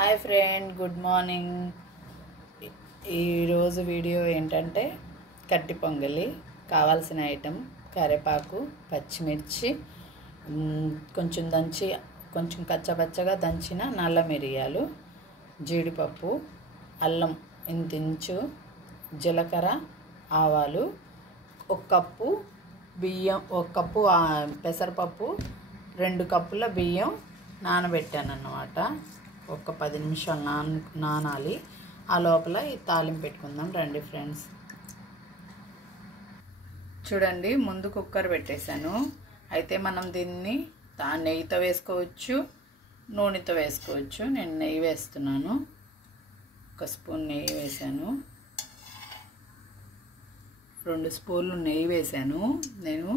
Hi friend, good morning. ఈరోజు video ఏంటంటే కట్టి పొంగలి. కావాల్సిన ఐటెం కరివేపాకు, పచ్చిమిర్చి, కొంచెం కచ్చపచ్చగా దంచిన నల్ల మిరియాలు, జీడిపప్పు, అల్లం ఇంతించు, జీలకర్ర, ఆవాలు, ఒక కప్పు బియ్యం, ఒక కప్పు పెసరపప్పు, 2 కప్పుల బియ్యం నానబెట్టాను అన్నమాట. ఒక 10 నిమిషాలు నానాలి. ఆ లోపల ఈ తాలింపు పెట్టుకుందాం రండి ఫ్రెండ్స్. చూడండి, ముందు కుక్కర్ పెట్టేశాను. అయితే మనం దీన్ని నెయ్యితో వేసుకోవచ్చు, నూనెతో వేసుకోవచ్చు. నేను నెయ్యి వేస్తున్నాను. 1 స్పూన్ నెయ్యి వేసాను. 2 స్పూన్లు నెయ్యి వేసాను నేను.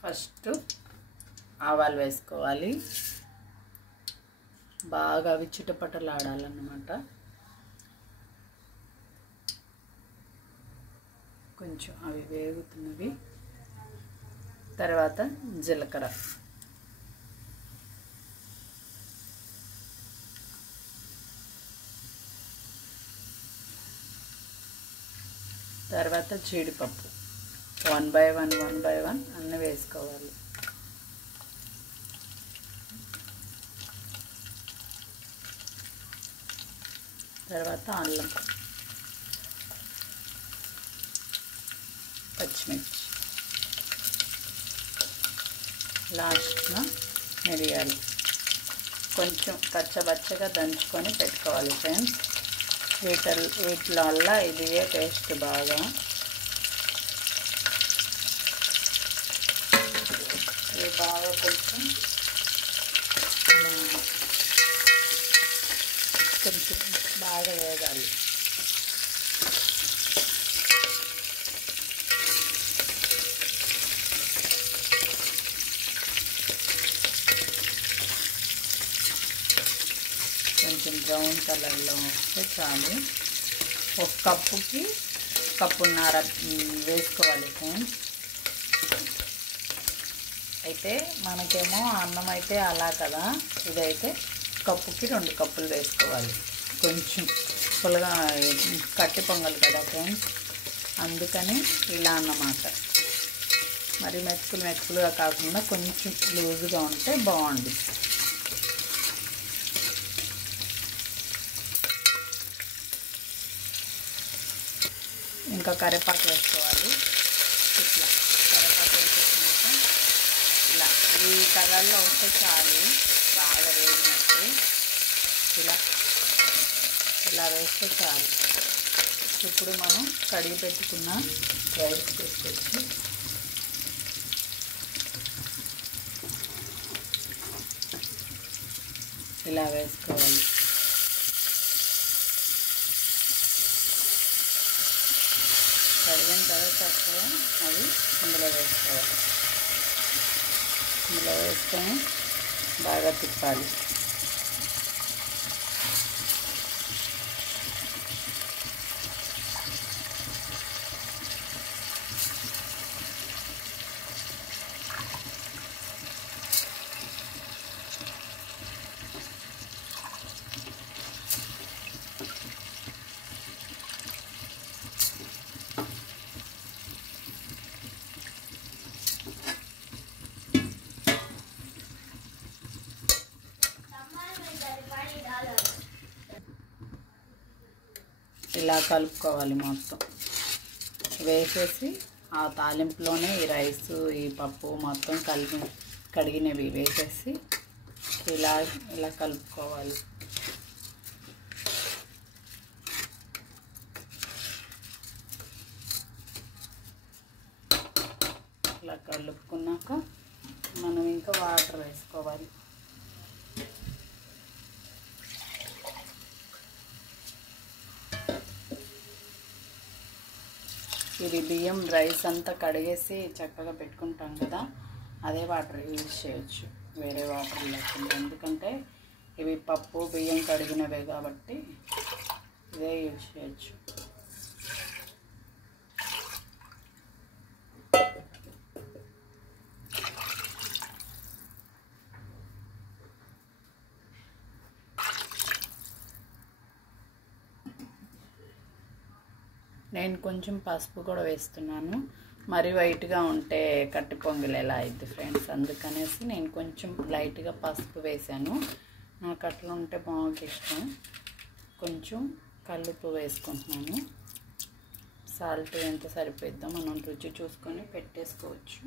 ఫస్ట్ ఆవాలు వేసుకోవాలి. బాగా అవి చిటపటలాడాలన్నమాట. కొంచెం అవి వేగుతున్నవి. తర్వాత జీలకర్ర, తర్వాత జీడిపప్పు. 1 by 1 అన్నీ వేసుకోవాలి. తర్వాత అల్లం, పచ్చిమిర్చి, లాస్ట్గా మిరియాలు. కొంచెం కచ్చబచ్చగా దంచుకొని పెట్టుకోవాలి ఫ్రెండ్స్. వీటి వల్ల ఇదిగే టేస్ట్ బాగా. ఇది బాగా కొంచెం బాగా వేగాలి. కొంచెం బ్రౌన్ కలర్లో వస్తే చాలు. 1 కప్పుకి 1.5 కప్పు వేసుకోవాలి ఫ్రెండ్స్. అయితే మనకేమో అన్నం అయితే అలా కదా, ఇదైతే కప్పుకి 2 కప్పులు వేసుకోవాలి. కొంచెం ఫుల్గా కట్టి పొంగల్ కదా ఫ్రెండ్స్, అందుకని ఇలా అన్నమాట. మరి మెతుకులుగా కాకుండా కొంచెం లూజుగా ఉంటే బాగుంది. ఇంకా కరివేపాకు వేసుకోవాలి. ఇట్లా కరివేపాకు వేసేసినాక ఇలా ఈ కలర్లో ఉంటే చాలు. బాగా వేగినట్టు ఇలా వేస్తే చాలు. ఇప్పుడు మనం కడిగి పెట్టుకున్న రైస్ తీసుకొచ్చి ఇలా వేసుకోవాలి. కడిగిన తర్వాత చక్కగా అవి ఇందులో వేసుకోవాలి. ఇందులో వేసుకొని బాగా తిప్పాలి. ఇలా కలుపుకోవాలి. మొత్తం వేసేసి ఆ తాలింపులోనే ఈ రైసు, ఈ పప్పు మొత్తం కడిగినవి వేసేసి ఇలా కలుపుకోవాలి. ఇలా కలుపుకున్నాక మనం ఇంకా వాటర్ వేసుకోవాలి. ఇది బియ్యం రైస్ అంతా కడిగేసి చక్కగా పెట్టుకుంటాం కదా, అదే వాటర్ యూజ్ చేయొచ్చు, వేరే వాటర్ లేకుండా. ఎందుకంటే ఇవి పప్పు బియ్యం కడిగినవే కాబట్టి ఇదే యూజ్ చేయొచ్చు. నేను కొంచెం పసుపు కూడా వేస్తున్నాను. మరి వైట్గా ఉంటే కట్టి పొంగల్ ఎలా అయింది ఫ్రెండ్స్, అందుకనేసి నేను కొంచెం లైట్గా పసుపు వేసాను. నాకు అట్లా ఉంటే బాగా ఇష్టం. కొంచెం కల్లుప్పు వేసుకుంటున్నాను. సాల్ట్ ఎంత సరిపోద్దో మనం రుచి చూసుకొని పెట్టేసుకోవచ్చు.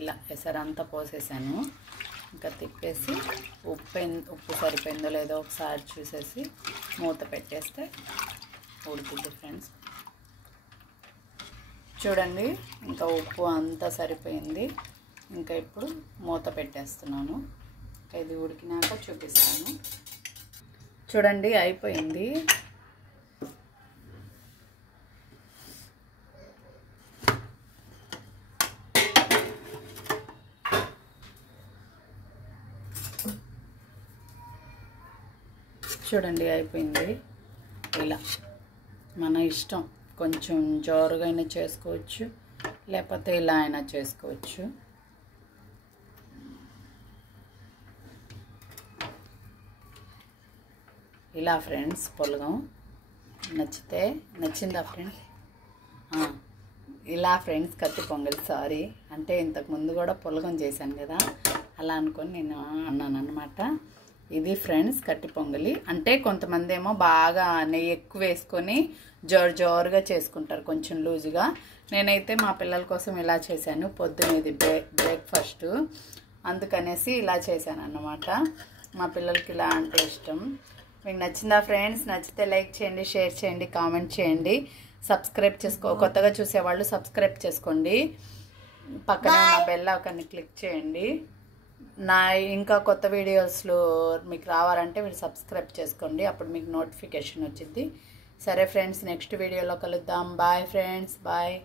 ఇలా ఎసరంతా పోసేసాను. ఇంకా తిప్పేసి ఉప్పు సరిపోయిందో లేదో ఒకసారి చూసేసి మూత పెట్టేస్తే ఉడుకుద్ది ఫ్రెండ్స్. చూడండి, ఇంకా ఉప్పు అంతా సరిపోయింది. ఇంకా ఇప్పుడు మూత పెట్టేస్తున్నాను. ఇది ఉడికినాక చూపిస్తాను. చూడండి, అయిపోయింది. చూడండి అయిపోయింది. ఇలా మన ఇష్టం, కొంచెం జోరుగా అయినా చేసుకోవచ్చు, లేకపోతే ఇలా అయినా చేసుకోవచ్చు. ఇలా ఫ్రెండ్స్ పులగం నచ్చిందా ఫ్రెండ్స్? ఇలా ఫ్రెండ్స్ కట్టి పొంగల్. సారీ, అంటే ఇంతకుముందు కూడా పులగం చేశాను కదా, అలా అనుకొని నేను అన్నాను అనమాట. ఇది ఫ్రెండ్స్ కట్టి పొంగలి. అంటే కొంతమంది ఏమో బాగా నెయ్యి ఎక్కువ వేసుకొని జోరుగా చేసుకుంటారు, కొంచెం లూజుగా. నేనైతే మా పిల్లల కోసం ఇలా చేశాను. పొద్దునేది బ్రేక్ఫాస్ట్, అందుకనేసి ఇలా చేశాను అన్నమాట. మా పిల్లలకి ఇలా అంటే ఇష్టం. మీకు నచ్చిందా ఫ్రెండ్స్? నచ్చితే లైక్ చేయండి, షేర్ చేయండి, కామెంట్ చేయండి, సబ్స్క్రైబ్ కొత్తగా చూసేవాళ్ళు సబ్స్క్రైబ్ చేసుకోండి. పక్కనే ఉన్న బెల్ ఐకాన్ని క్లిక్ చేయండి. నా ఇంకా కొత్త వీడియోస్లో మీకు రావాలంటే మీరు సబ్స్క్రైబ్ చేసుకోండి, అప్పుడు మీకు నోటిఫికేషన్ వచ్చింది. సరే ఫ్రెండ్స్, నెక్స్ట్ వీడియోలో కలుద్దాం. Bye friends, bye.